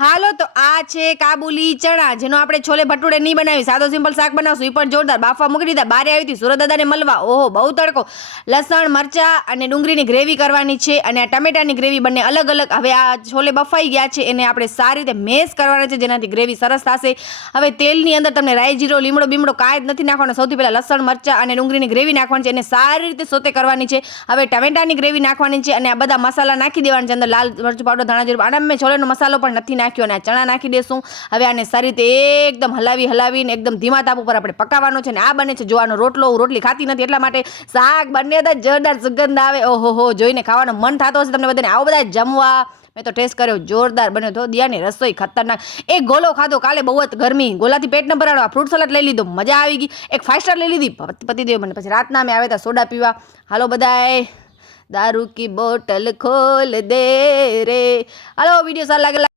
હાલો તો આ છે કાબુલી ચણા, જેનો આપણે છોલે ભટુડે નહીં બનાવી, સાદો સિમ્પલ શાક બનાવશું. એ પણ જોરદાર બાફવા મૂકી દીધા. બારે આવી હતી સુરત દાદાને મળવા. ઓહો, બહુ તડકો. લસણ, મરચા અને ડુંગળીની ગ્રેવી કરવાની છે, અને આ ટમેટાની ગ્રેવી બંને અલગ અલગ. હવે આ છોલે બફાઈ ગયા છે, એને આપણે સારી રીતે મેશ કરવાના છે, જેનાથી ગ્રેવી સરસ થશે. હવે તેલની અંદર તમને રાઈ જીરો લીમડો બીમડો કાંઈ જ નથી નાખવાનો. સૌથી પહેલાં લસણ, મરચા અને ડુંગળીની ગ્રેવી નાખવાની છે, એને સારી રીતે સોતે કરવાની છે. હવે ટમેટાની ગ્રેવી નાખવાની છે, અને આ બધા મસાલા નાખી દેવાના છે. અંદર લાલ મરચું પાવડર, ધાણા જીરું, આના મેં છોલેનો મસાલો પણ નથી નાખ્યો, અને આ ચણા નાખી દેશું. હવે આને સારી રીતે એકદમ હલાવીને એકદમ ધીમા તાપ ઉપર આપણે પકાવવાનો છે. અને આ બને છે જોવાનો રોટલો. હું રોટલી ખાતી નથી, એટલા માટે શાક બંને તો જોરદાર સુગંધ આવે. ઓહો, જોઈને ખાવાનો મન થતો હશે તમને બધાને. આવો બધા જમવા. મેં તો ટેસ્ટ કર્યો, જોરદાર બન્યો તો. દિયાની રસોઈ ખતરનાક. એક ગોલો ખાધો કાલે, બહુ જ ગરમી, ગોલાથી પેટ ન ભરાણો. આ ફ્રૂટ સલાડ લઈ લીધો, મજા આવી ગઈ. એક 5 સ્ટાર લઈ લીધી, પતિદેવ મને. પછી રાતના અમે આવ્યા હતા સોડા પીવા. હાલો બધાય, દારૂ કી બોટલ ખોલ દે રે. હાલો, વિડીયો સારો લાગે